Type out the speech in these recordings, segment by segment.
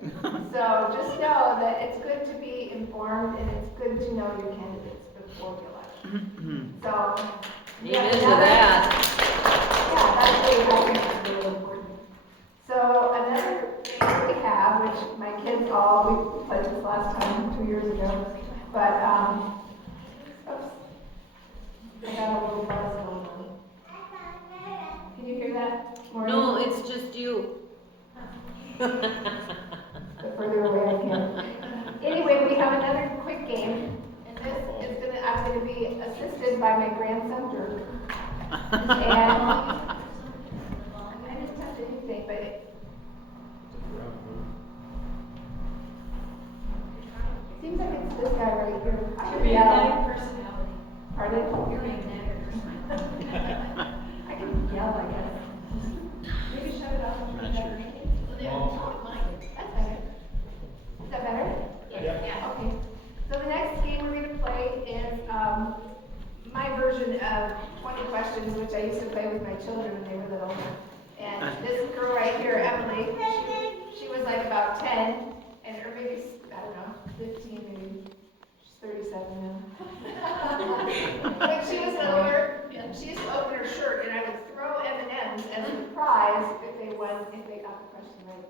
So just know that it's good to be informed and it's good to know your candidates before the election. So, Amen to that. yeah, that's really, I think it's really important. So another thing that we have, which my kids all, we played this last time, 2 years ago, but, oops, I got a little buzz going on. Can you hear that? Maureen? No, it's just you. The further away I can. Anyway, we have another quick game, and this is I'm gonna be assisted by my grandson Dirk. And I didn't touch anything, but it seems like it's this guy right here. You're being Yeah. a personality. Pardon? You're being a I can yell, I guess. Maybe shut it off. Not sure. That's better. Is that better? Yeah. Okay. So the next game we're gonna play is, my version of 20 questions, which I used to play with my children when they were little. And this girl right here, Emily, she was like about 10, or maybe, I don't know, 15 maybe. She's 37 now. When she was littler, she used to open her shirt and I would throw M&Ms as a prize if they got the question right.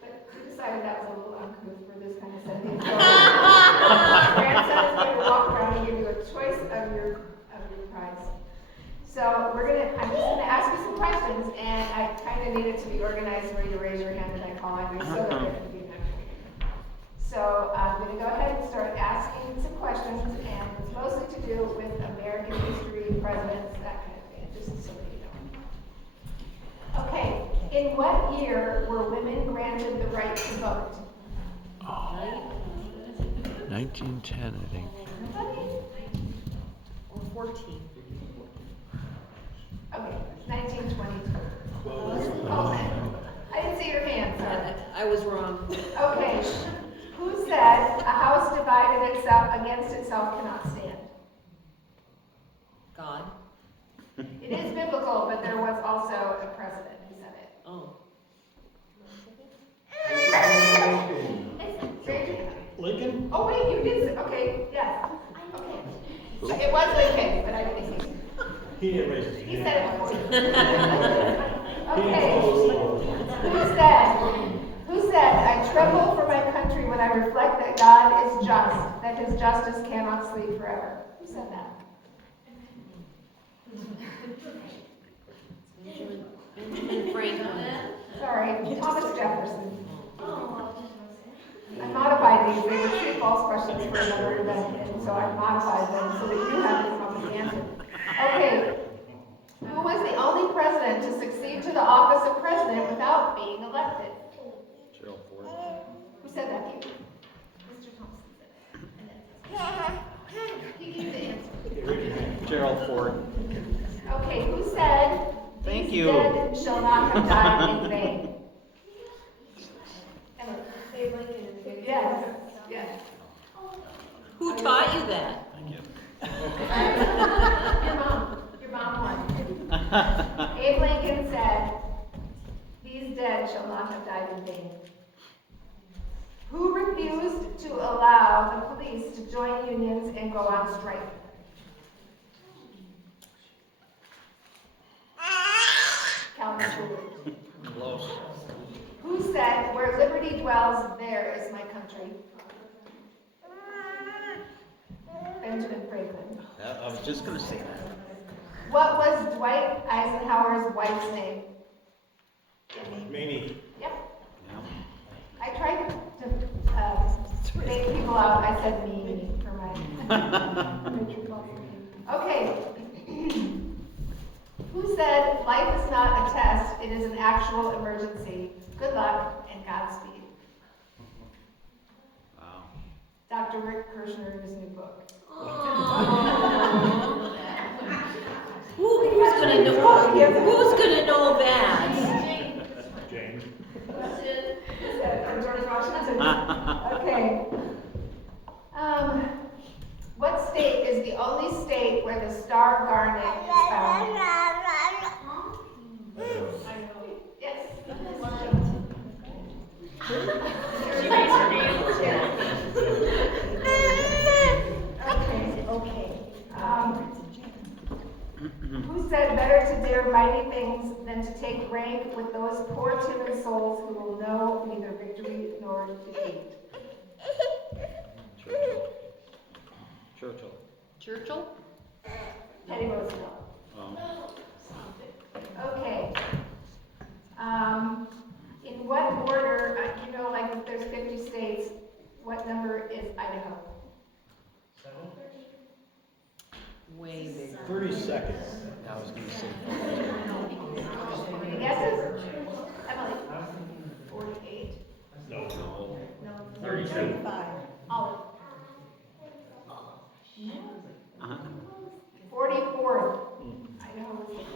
But we decided that was a little uncouth for this kind of setting. So my grandson is going to walk around and give you a choice of your prize. So I'm just gonna ask you some questions, and I kind of need it to be organized where you raise your hand and I call on you, so that there can be an actual. So I'm gonna go ahead and start asking some questions, and it's mostly to do with American history, presidents, that kind of thing, just so that you know. Okay, in what year were women granted the right to vote? 1910, I think. Or 14. Okay, 1922. Oh, I didn't see your hand, sorry. I was wrong. Okay, who said a house divided itself against itself cannot stand? God. It is biblical, but there was also a precedent who said it. Oh. Lincoln? Oh, wait, you did say, okay, yes. Okay. It was Lincoln, but I didn't think. He didn't raise his hand. He said it before you. Okay. Who said, I tremble for my country when I reflect that God is just, that his justice cannot sleep forever? Who said that? Benjamin Franklin. Sorry, Thomas Jefferson. I modified these, they were true false questions for another event, and so I modified them so that you have to come up with the answer. Okay, who was the only president to succeed to the office of president without being elected? Gerald Ford. Who said that to you? Mr. Thompson said it. He gave the answer. Gerald Ford. Okay, who said, Thank "These you." dead shall not have died in vain"? Yes, yes. Who taught you that? Thank you. Your mom won. Abe Lincoln said, "These dead shall not have died in vain." Who refused to allow the police to join unions and go on strike? Calvin Coolidge. Close. Who said, "Where liberty dwells, there is my country"? Benjamin Franklin. I was just going to say that. What was Dwight Eisenhower's wife's name? Mamie. Yep. Yeah. I tried to make people out. I said me for my Richard Wilson. Okay. Who said life is not a test, it is an actual emergency? Good luck and Godspeed. Wow. Dr. Rick Kirshner in his new book. Who's gonna know? Who's gonna know that? James. George Washington. Okay. What state is the only state where the star garnet is found? Yes. Okay. Who said better to dare mighty things than to take rank with those poor timid souls who will know neither victory nor defeat? Churchill. Churchill? Teddy Roosevelt. Um, Okay. In what order, you know, like if there's 50 states, what number is Idaho? Way bigger. 30 seconds. I was gonna say. Any guesses? Emily? 48? No. No. 37. Olive? Uh-huh. 44. Idaho is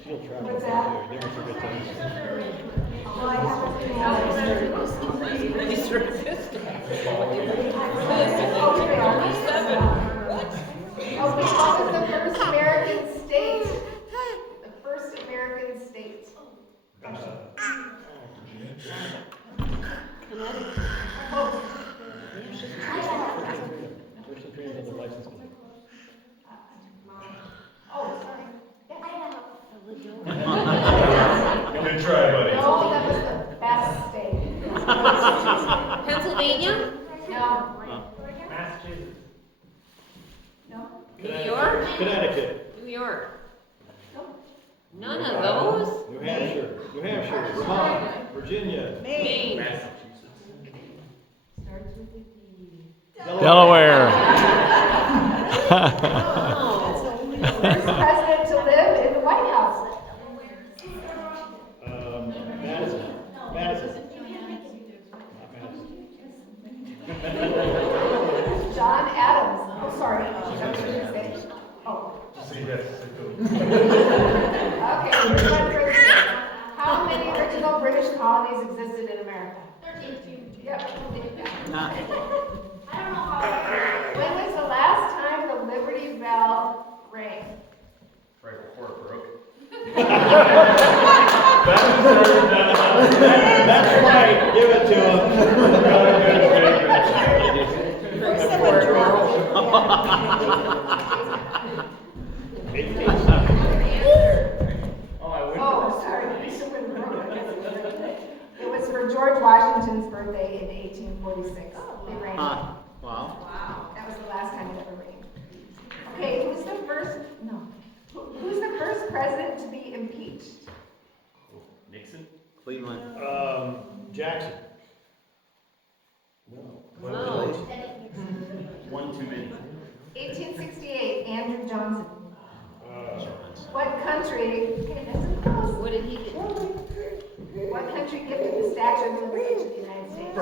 Steel trap. What's that? Never forget that. Well, I have to know. He's resistant. Okay, what was the first American state? The first American state. Oh, First and trained on the license plate. oh, sorry. Good try, buddy. No, that was the best state. Pennsylvania? No. Massachusetts. No. New York? Connecticut. New York. No. None of those? New Hampshire. New Hampshire. Vermont. Virginia. Maine. Starts with a D. Delaware. Oh. First president to live in the White House. Madison. Madison. Not Madison. John Adams. Oh, sorry. Is that what you were gonna say? Oh. Say yes. Okay, here's one for you. How many original British colonies existed in America? 13. Yep. Nah. I don't know how. When was the last time the Liberty Bell rang? Right before it broke. That's right. Give it to him. Oh, I went. Oh, sorry. It was for George Washington's birthday in 1846. They rang. Huh. Wow. That was the last time it ever rained. Okay, who's the first? No. Who's the first president to be impeached? Nixon? Cleveland. Jackson. No. One too many. 1868, Andrew Johnson. Uh, What country? Okay, this is close. What did he get? What country gifted the Statue of Liberty to the United States?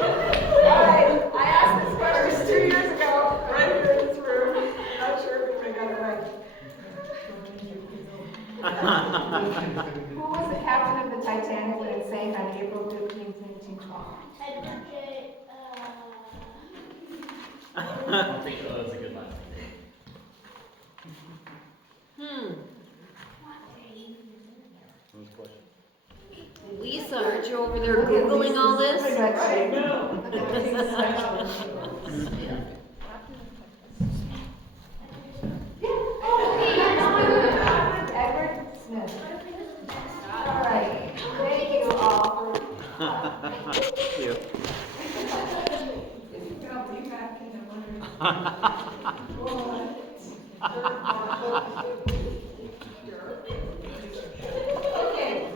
Alright, I asked this question 2 years ago, right here in this room. Not sure if I got it right. Who was the captain of the Titanic when it sank on April 15th, 1912? Edward J. I don't think that's a good last name. who's question? Lisa, aren't you over there Googling all this? Pretty much. I know. Look at these Edward Smith. All right. Thank you all for. Thank you. Okay.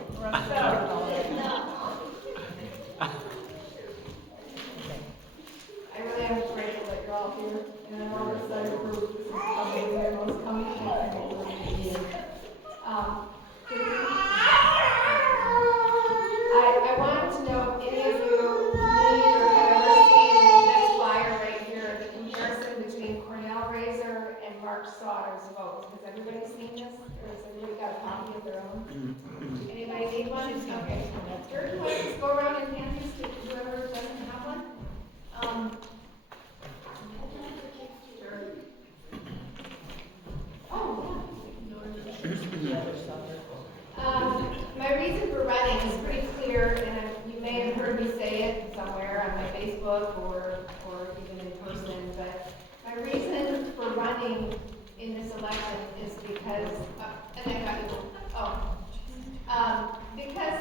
I really am grateful that you're all here, and I'm all excited for this is probably the most coming. I wanted to know if any of you need or have ever seen this flyer right here, the comparison between one? Anybody need one? Okay. Third one is go around and hand these to whoever doesn't have one. Sure. Oh, yeah. My reason for running is pretty clear, and you may have heard me say it somewhere on my Facebook or even in person, but my reason for running in this election is because, and I got you, because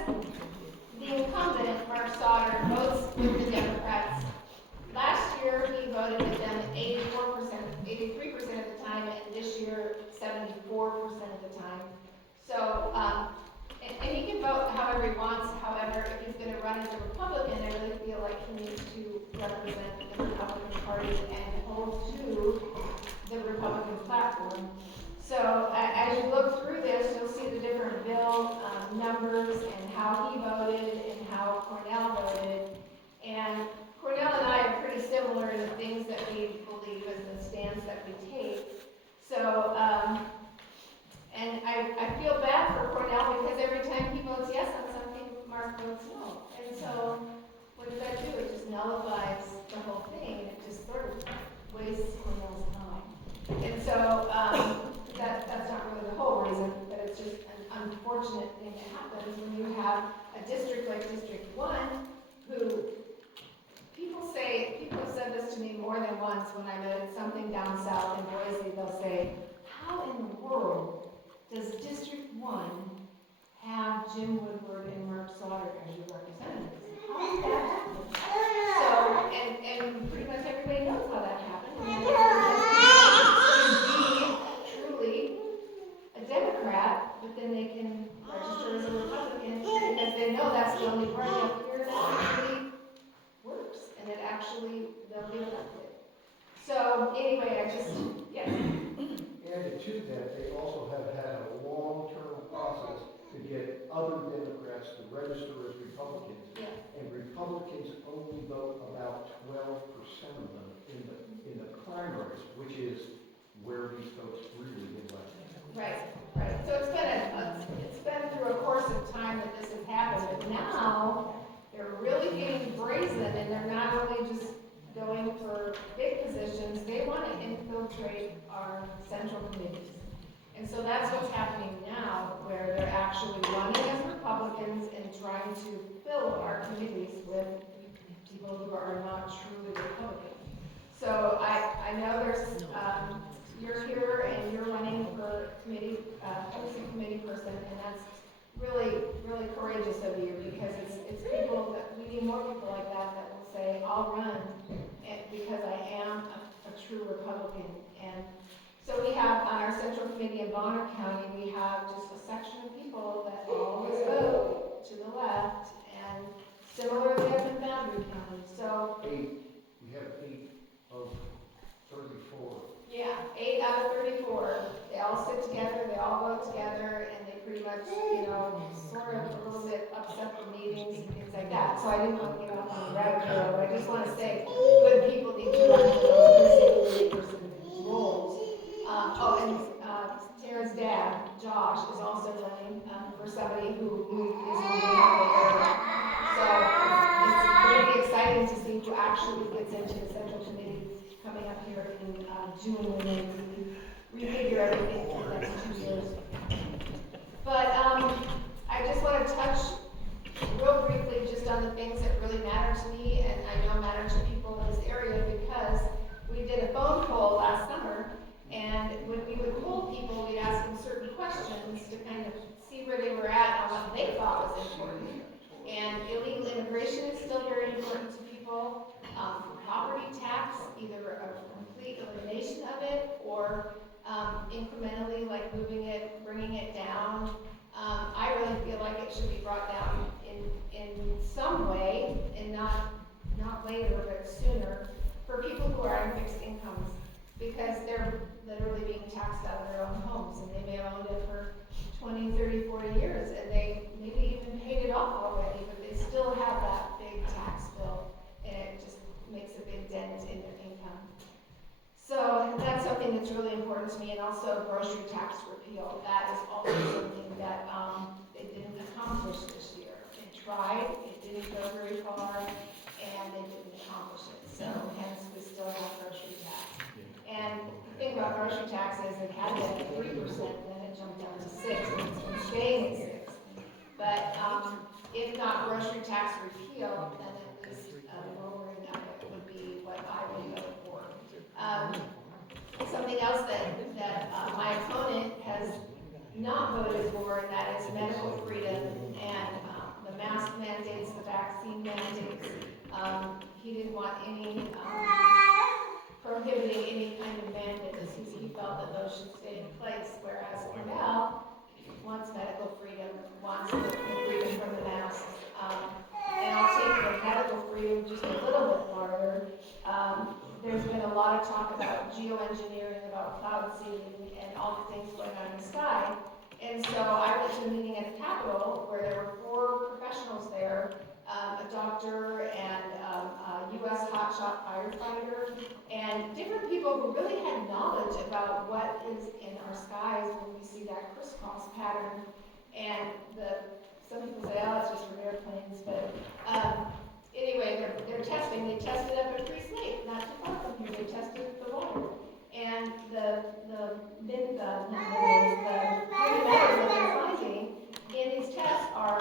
the incumbent, Mark Sauter, votes with the Democrats. Last year, he voted with them 83% of the time, and this year, 74% of the time. So, and he can vote however he wants. However, if he's going to run as a Republican, I really feel like he needs to represent the Republican Party and hold to the Republican platform. So as you look through this, you'll see the different bill numbers and how he voted and how Cornell voted. And Cornell and I are pretty similar in the things that we believe and the stance that we take. So, and I feel bad for Cornell because every time he votes yes on something, Mark votes no. And so what does that do? It just nullifies the whole thing. It just sort of wastes Cornell's time. And so that's not really the whole reason, but it's just an unfortunate thing that happens when you have a district like District 1 who people have said this to me more than once when I'm at something down south in Boise. They'll say, how in the world does District 1 have Jim Woodward and Mark Sauter as your representatives? How did that happen? So, and pretty much everybody knows how that happened. Truly a Democrat, but then they can register as a Republican because they know that's the only party up here that actually works and that actually they'll be elected. So anyway, yeah. Added to that, they also have had a long-term process to get other Democrats to register as Republicans. Yeah. And Republicans only vote about 12% of them in the primaries, which is where these folks really get elected. Right. So it's been through a course of time that this has happened, but now they're really getting brazen, and they're not only just going for big positions, they want to infiltrate our central committees. And so that's what's happening now, where they're actually running as Republicans and trying to fill our committees with people who are not truly Republican. So I know you're here and you're running for committee, policing committee person, and that's really, really courageous of you because it's people that, we need more people like that will say, I'll run because I am a true Republican. And so we have on our central committee in Bonner County, we have just a section of people that always vote to the left, and similarly up in Boundary County. So We have 8 of 34. yeah, 8 out of 34. They all sit together, they all vote together, and they pretty much, sort of a little bit upset the meetings and things like that. So I didn't want to get off on the rabbit trail, but I just want to say good people need to run for those person roles. And Tara's dad, Josh, is also running for somebody who is moving out of the area. So it's going to be exciting to see who actually gets into the central committee coming up here in June when they refigure everything for the next 2 years. But I just want to touch real briefly just on the things that really matter to me and I know matter to people in this area because we did a phone poll last summer, and when we would poll people, we'd ask them certain questions to kind of see where they were at on what they thought was important. And illegal immigration is still very important to people. Property tax, either a complete elimination of it or incrementally, like moving it, bringing it down. I really feel like it should be brought down in some way, and not later, but sooner, for people who are on fixed incomes, because they're literally being taxed out of their own homes, and they may have owned it for 20, 30, 40 years, and they maybe even paid it off already, but they still have that big tax bill, and it just makes a big dent in their income. So that's something that's really important to me, and also grocery tax repeal. That is also something that tried, it didn't go very far, and they didn't accomplish it. So hence, we still have grocery tax. And the thing about grocery tax is it had been at 3%, then it jumped down to 6%, and it's been staying at 6%. But if not grocery tax repeal, then at least lowering of it would be what I would go for. Something else that my opponent has not voted for, and that is medical freedom and the mask mandates, the vaccine mandates. He didn't want any prohibiting any kind of mandates. He felt that those should stay in place, whereas Cornell wants medical freedom, wants the freedom from the masks. And I'll take the medical freedom just a little bit farther. There's been a lot of talk about geoengineering, about cloud seeding, and all the things going on in the sky. And so I went to a meeting at the Capitol where there were 4 professionals there, a doctor and a U.S. hotshot firefighter, and different people who really had knowledge about what is in our skies when we see that crisscross pattern. And some people say, oh, it's just from airplanes, but anyway, they're testing. They tested up at Priest Lake, not too far from here. They tested the water. And the heavy metals that they're finding in these tests are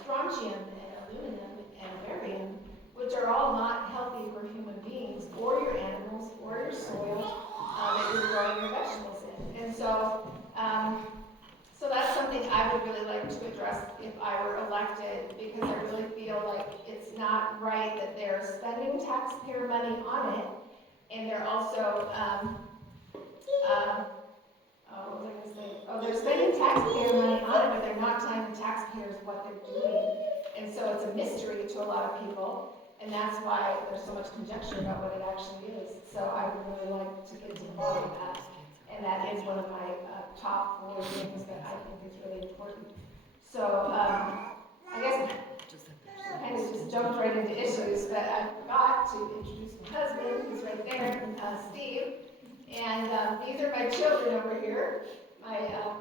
strontium and aluminum and barium, which are all not healthy for human beings or your animals or your soil that you're growing your vegetables in. And so, so that's something I would really like to address if I were elected, because I really feel like it's not right that they're spending taxpayer money on it, and they're also, what was I going to say? Oh, they're spending taxpayer money on it, but they're not telling the taxpayers what they're doing. And so it's a mystery to a lot of people, and that's why there's so much conjecture about what it actually is. So I would really like to get to the bottom of that. And that is one of my top 4 things that I think is really important. So I guess I kind of just jumped right into issues, but I forgot to introduce my husband, who's right there, Steve. And these are my children over here. My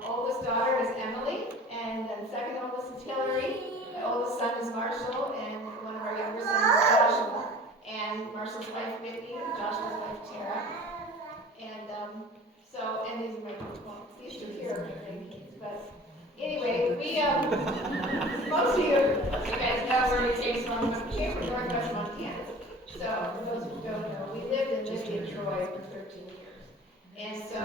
oldest daughter is Emily, and then second oldest is Hillary. My oldest son is Marshall, and one of our younger sons is Joshua. And Marshall's wife, Whitney, and Joshua's wife, Tara. And and these are my, well, these 2 here are my grandkids. But anyway, we, most of you guys know where we came from. We came from Northwest Montana. So for those who don't know, we lived and lived in Troy for 13 years. And so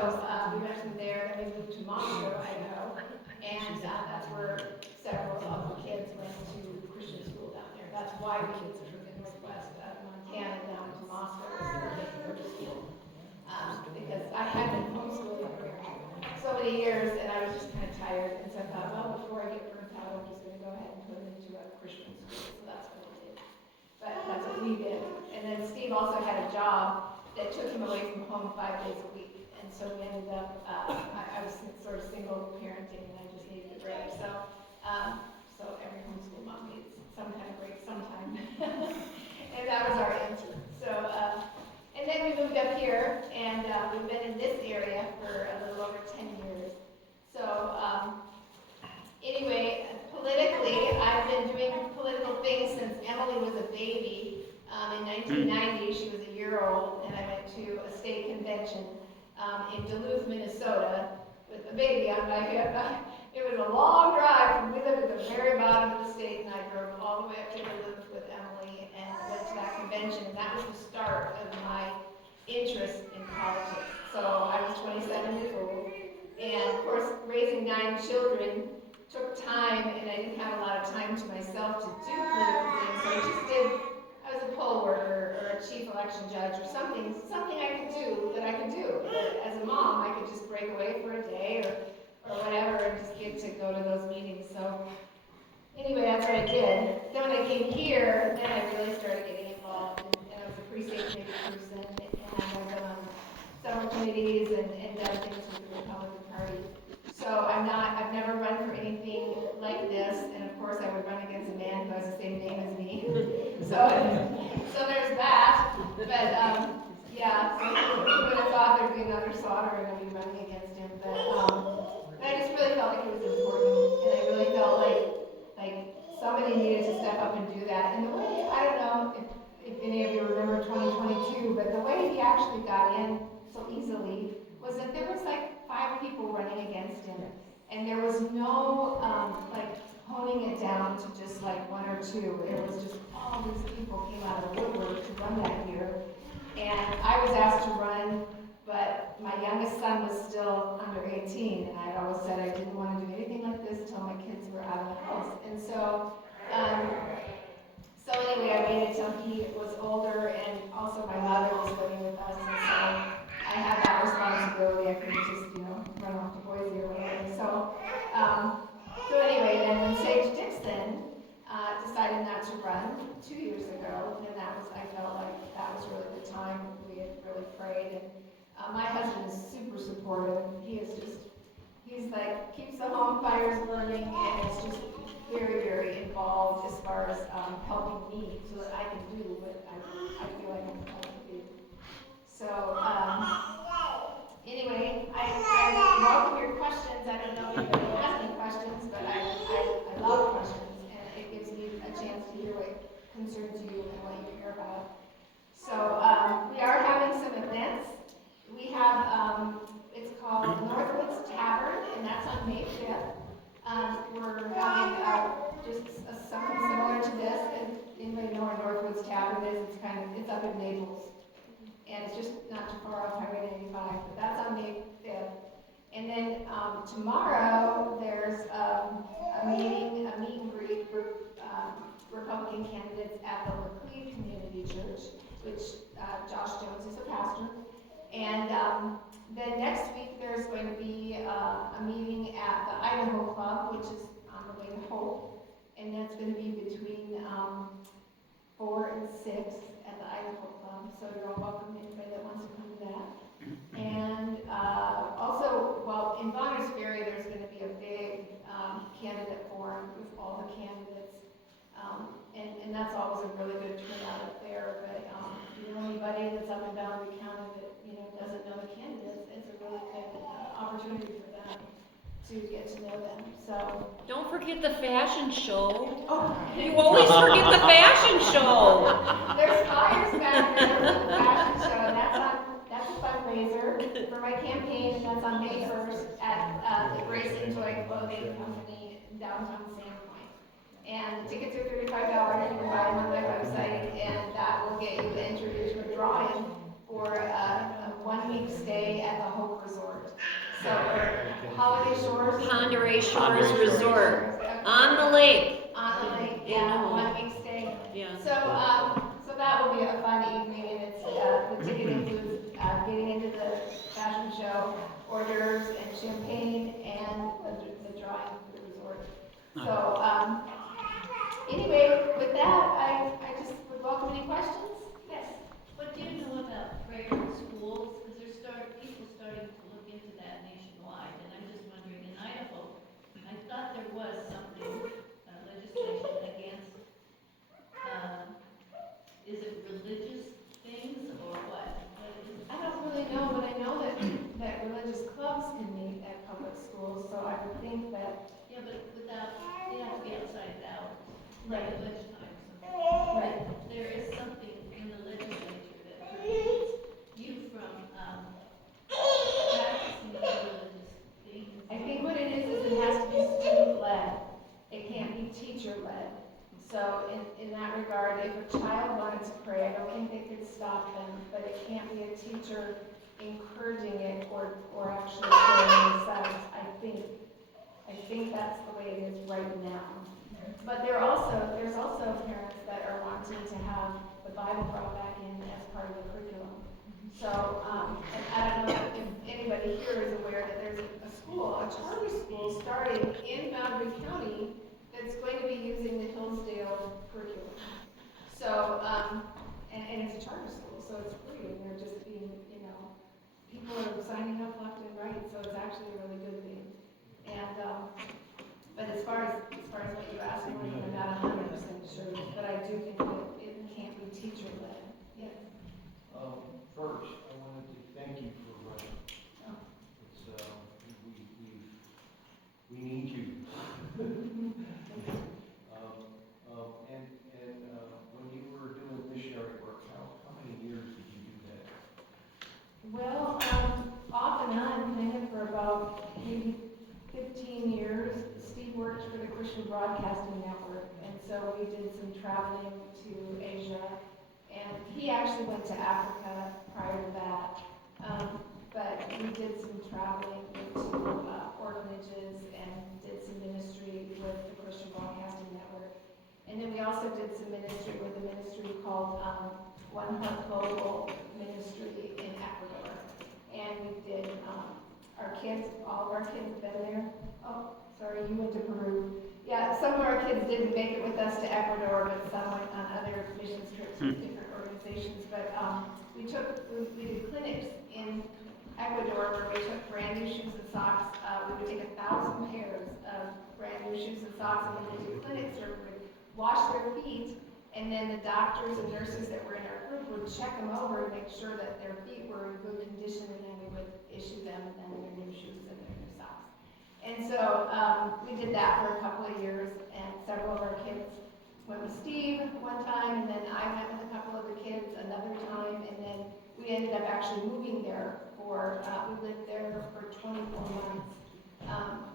we went from there, then we moved to Moscow, Idaho. And that's where several of the kids went to Christian school down there. That's why we moved from the Northwest Montana down to Moscow to go to school. Because I had been homeschooling for so many years, and I was just kind of tired, and so I thought, well, before I get burnt out, I'm just going to go ahead and put them into a Christian school. So that's what I did. But that's what we did. And then Steve also had a job that took him away from home 5 days a week, and so we ended up, I was sort of single parenting, and I just needed a break. So, so every homeschool mom needs some kind of break sometime. And that was our answer. So, and then we moved up here, and we've been in this area for a little over 10 years. So anyway, politically, I've been doing political things since Emily was a baby. In 1990, she was a year old, and I went to a state convention in Duluth, Minnesota, with a baby on my hip. It was a long drive. We lived at the very bottom of the state, and I drove all the way up to Duluth with Emily and went to that convention, and that was the start of my interest in politics. So I was 27 years old, and of course, raising 9 children took time, and I didn't have a lot of time to myself to do political things, so I just did, I was a poll worker or a chief election judge or something I could do that I could do. But as a mom, I could just break away for a day or whatever and just get to go to those meetings. So anyway, that's what I did. Then when I came here, then I really started getting involved, and I was a precinct committee person, and I've been on several committees and done things with the Republican Party. So I've never run for anything like this, and of course I would run against a man who has the same name as me. So there's that. But yeah, so who would have thought there'd be another Sauter and I'd be running against him? But I just really felt like it was important, and I really felt like somebody needed to but the way he actually got in so easily was that there was like 5 people running against him. And there was no, like, honing it down to just like 1 or 2. It was just all these people came out of the woodwork to run that year. And I was asked to run, but my youngest son was still under 18, and I always said I didn't want to do anything like this until my kids were out of the house. And so, anyway, I waited till he was older, and also my mother was living with us, and so I had that responsibility. I couldn't just, run off to Boise or whatever. So anyway, then when Sage Dixon decided not to run 2 years ago, then I felt like that was really the time. We had really prayed, and my husband is super supportive. He's like, keeps the home fires burning, and is just very, very involved as far as helping me so that I can do what I feel like I'm called to do. So, anyway, I welcome your questions. I don't know if anybody has any questions, but I love questions, and it gives me a chance to hear what concerns you and what you care about. So, we are having some events. We have, it's called Northwoods Tavern, and that's on May 5th. We're having just something similar to this. If anybody know where Northwoods Tavern is? It's up in Naples. And it's just not too far off Highway 95, but that's on May 5th. And then tomorrow, there's a meet and greet for Republican candidates at the Laclede Community Church, which Josh Jones is a pastor. And then next week, there's going to be a meeting at the Idaho Club, which is on the way to Hope. And that's going to be between 4 and 6 at the Idaho Club. So you're all welcome, anybody that wants to come to that. And also, in Bonners Ferry, there's going to be a big candidate forum with all the candidates. And that's always a really good turnout up there. But if you know anybody that's up and down the county that doesn't know the candidates, it's a really good opportunity for them to get to know them. So Don't forget the fashion show. oh, You always forget the fashion show. there's flyers back there for the fashion show, and that's a fundraiser for my campaign, and that's on May 1st at the Grace and Joy Clothing Company in downtown Sandpoint. And the tickets are $35. You can buy them on my website, and that will get you entered into a drawing for a 1-week stay at the Hope Resort. So Holiday Shores. Ponderay Shores Resort on the lake. On the lake, Yeah. yeah, 1-week stay. Yeah. So that will be a fun evening, and it's, the ticket includes getting into the fashion show, hors d'oeuvres and champagne, and the drawing for the resort. So, anyway, with that, I just would welcome any questions. Yes? What do you know about prayer in schools? Because people starting to look into that nationwide, and I'm just wondering, in Idaho, I thought there was something, legislation against, is it religious things or what? I don't really know, but I know that religious clubs can meet at public schools, so I would think that. Yeah, but they have to be outside the hours, Right. like at lunchtime or something. Right. There is something in the legislature that prohibits you from, practicing religious things. I think what it is it has to be student-led. It can't be teacher-led. So in that regard, if a child wanted to pray, I don't think they could stop them, but it can't be a teacher encouraging it or actually praying themselves. I think that's the way it is right now. But there's also parents that are wanting to have the Bible brought back in as part of the curriculum. So, and I don't know if anybody here is aware that there's a charter school starting in Boundary County that's going to be using the Hillsdale curriculum. So, and it's a charter school, so it's free, and they're just being, people are signing up left and right, so it's actually a really good thing. And, but as far as what you asked, I'm not 100% sure, but I do think that it can't be teacher-led. Yes. First, I wanted to thank you for running. Oh. It's, we need you. And when you were doing missionary work, how many years did you do that? some traveling to Asia, and he actually went to Africa prior to that. But we did some traveling into orphanages and did some ministry with the Christian Broadcasting Network. And then we also did some ministry with a ministry called One Heart Global Ministry in Ecuador. And we did, our kids, all of our kids have been there. Oh, sorry, you went to Peru. Yeah, some of our kids didn't make it with us to Ecuador, but some went on other missions trips with different organizations. But we did clinics in Ecuador where we took brand new shoes and socks. We would take 1,000 pairs of brand new shoes and socks, and we would do clinics where we would wash their feet, and then the doctors and nurses that were in our group would check them over and make sure that their feet were in good condition, and then we would issue them then their new shoes and their new socks. And so we did that for a couple of years, and several of our kids went with Steve one time, and then I went with a couple of the kids another time, and then we ended up actually moving there for, we lived there for 24 months.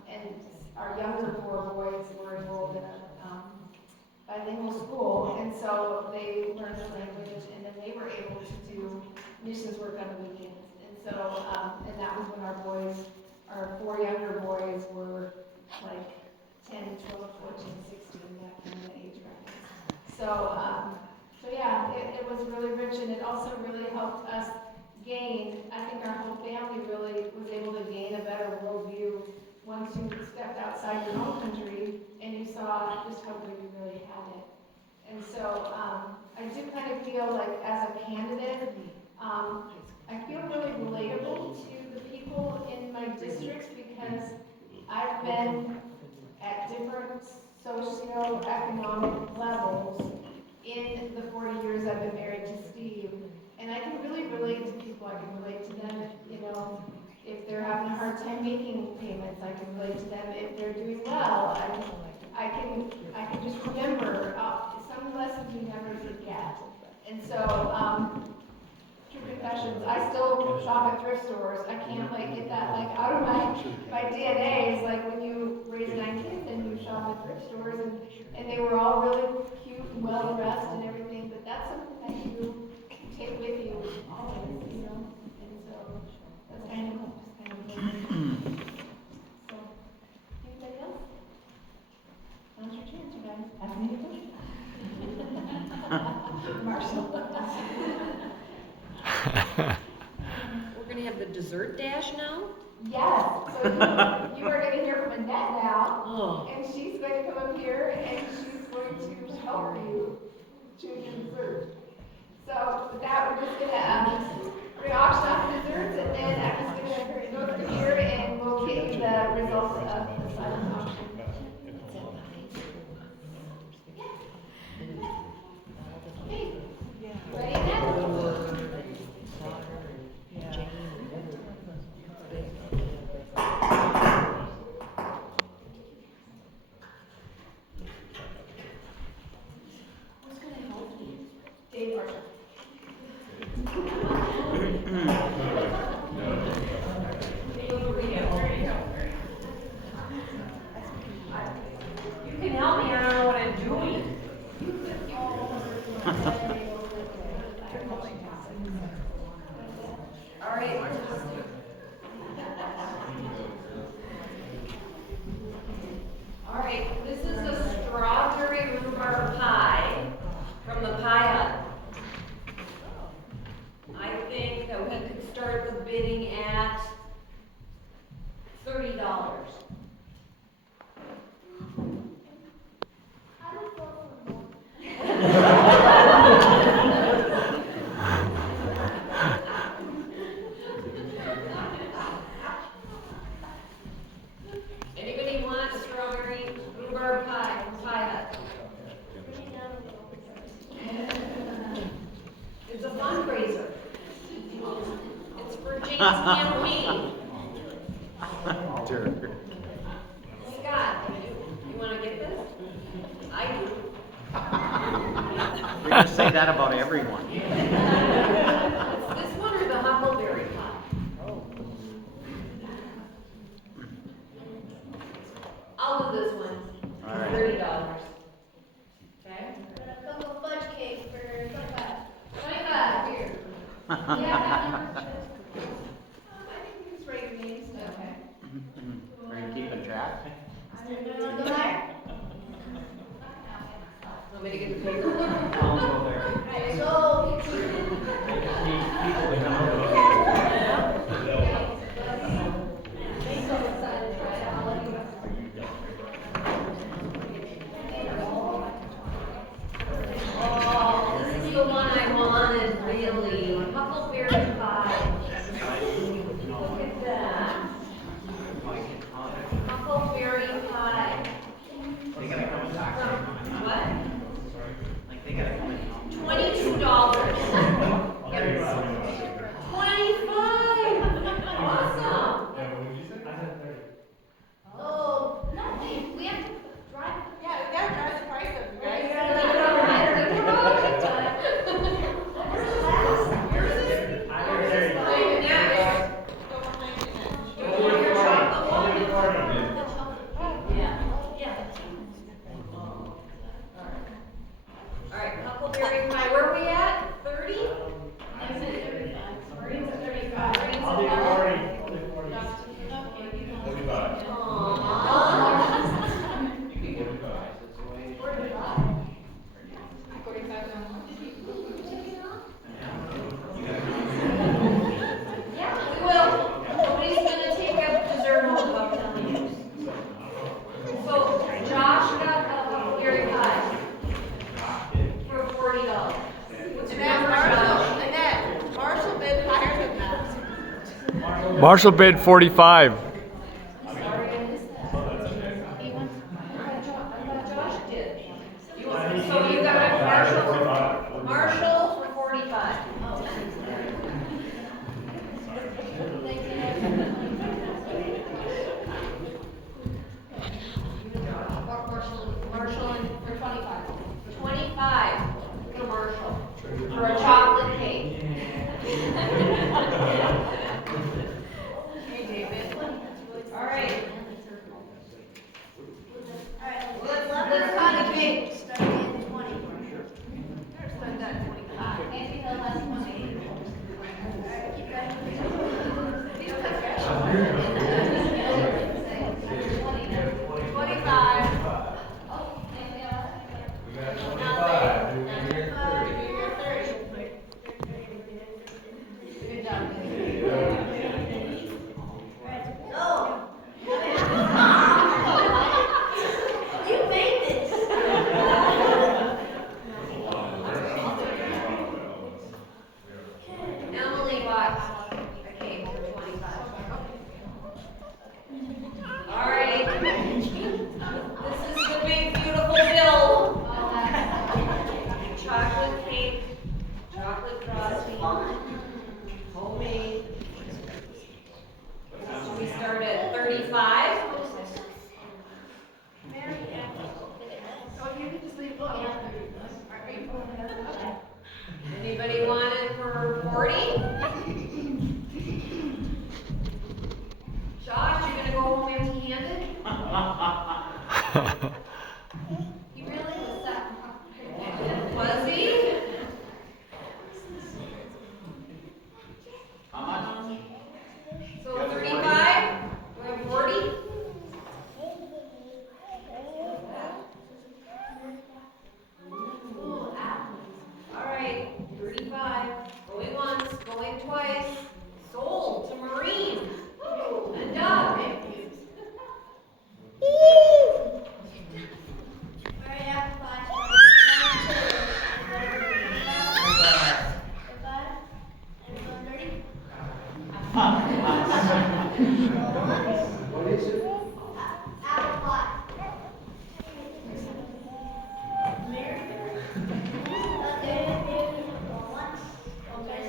And our younger 4 boys were enrolled in a bilingual school, and so they learned the language, and then they were able to do missions work on the weekends. And so, and that was when our 4 younger boys were like 10, 12, 14, 16, that kind of age range. So yeah, it was really rich, and it also really helped us gain, I think our whole family really was able to gain a better worldview once you stepped outside your home country and you saw just how good you really had it. And so I do kind of feel like as a candidate, I feel really relatable to the people in my districts because I've been at different socioeconomic levels in the 40 years I've been married to Steve. And I can really relate to people. I can relate to them, if they're having a hard time making payments. I can relate to them if they're doing well. I can just remember some lessons you never forget. And so, true confessions, I still shop at thrift stores. I can't get that out of my DNA. It's like when you raise 9 kids and you shop at thrift stores, and they were all really cute and well dressed and everything. But that's something that you take with you always, and so that's kind of so, anybody else? Now's your chance, you guys. Ask me a question. Marshall. We're gonna have the dessert dash now? Yes, so you are going to hear from Annette now, Oh. and she's going to come up here and she's going to help you choose your dessert. So with that, we're just gonna auction off desserts, and then I'm just gonna go through here and we'll get you the results of the silent auction. Okay, ready, Annette? Who's gonna help you? Dave Marshall. You can help me, I don't know what I'm doing. All right. All right, this is the strawberry rhubarb pie from the Pie Hut. I think that we could start the bidding at $30. Anybody want a strawberry rhubarb pie from Pie Hut? It's a fundraiser. It's for Jane's campaign. Scott, you want to get this? I do. You're gonna say that about everyone. It's this one or the huckleberry pie? I'll do this one. All right. $30. Okay? I think we just write names down. Okay. Are you keeping track? Want me to get the paper? I'll go there. So, I just need people to come over. Oh, this is the one I wanted, really. Huckleberry pie. Look at that. Huckleberry pie. They gotta come and talk to me. What? Like, they gotta come and talk. $22. 25. Awesome. oh, no, we have to drive. Yeah, we gotta drive the price up, you guys. All right, Huckleberry pie, where are we at? 30? Marines at 35. I'll do 40. Yeah, we will. Nobody's gonna take a dessert home, I'm telling you. So Josh got a Huckleberry pie for $40. What's your number, Josh? Annette, Marshall bid higher than that. Marshall bid 45. Sorry, I missed that. I thought Josh did. So you got a Marshall for 45. Marshall for 25. 25 to Marshall for a chocolate cake. Hey, David. All right. Let's find a cake. Starting at 20. There's some done 25. Maybe the last 20. Alright, keep going. These are 25. Oh, maybe the last 30. Good job. Oh. You made this. Emily bought a cake for 25. All right. This is the big beautiful bill. Chocolate cake, chocolate frosting, homemade. So we start at 35. Oh, you can just leave. Anybody want it for 40? Josh, you gonna go home empty-handed? You really was that. Was he? How much? So 35? Do I have 40? All right, 35. Going once, going twice. Sold to Marine. And Doug. Alright, after 5. 30. What is it? Apple pie. Okay, once. Okay.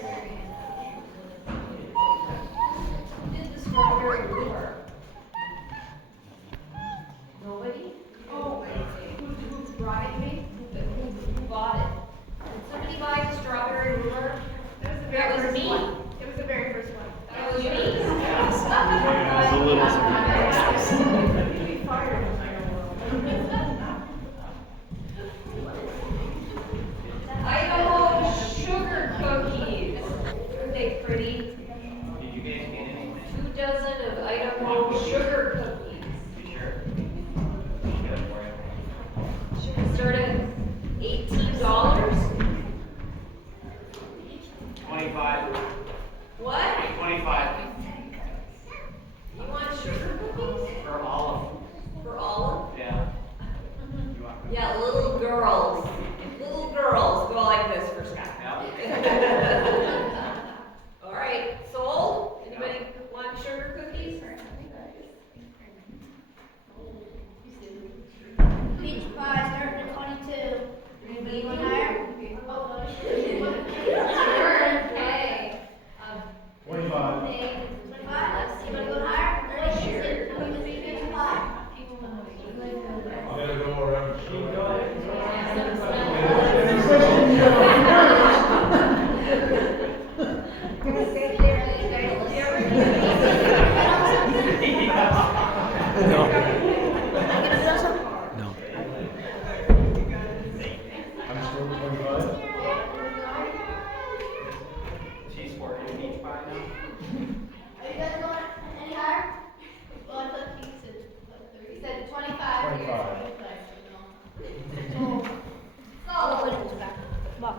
luck.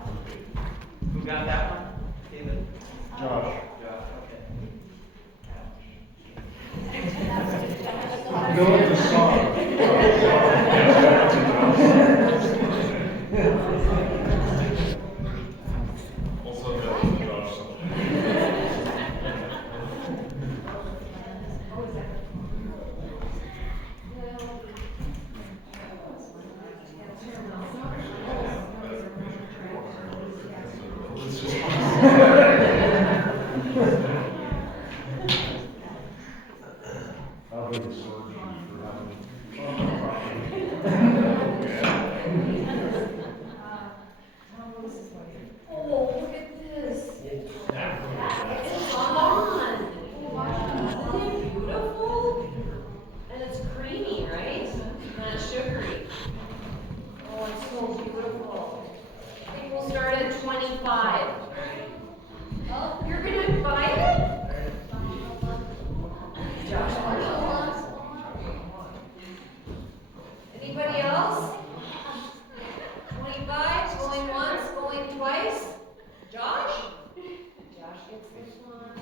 Who got that one? David? Josh. Josh, okay. No, it's a song. Also, Josh. I'll do the surgery for having. Oh, look at this. It's on. Isn't it beautiful? And it's creamy, right? Not sugary. Oh, it's so beautiful. I think we'll start at 25. Oh, you're gonna buy it? Josh, anybody else? 25, going once, going twice? Josh? Josh gets this one.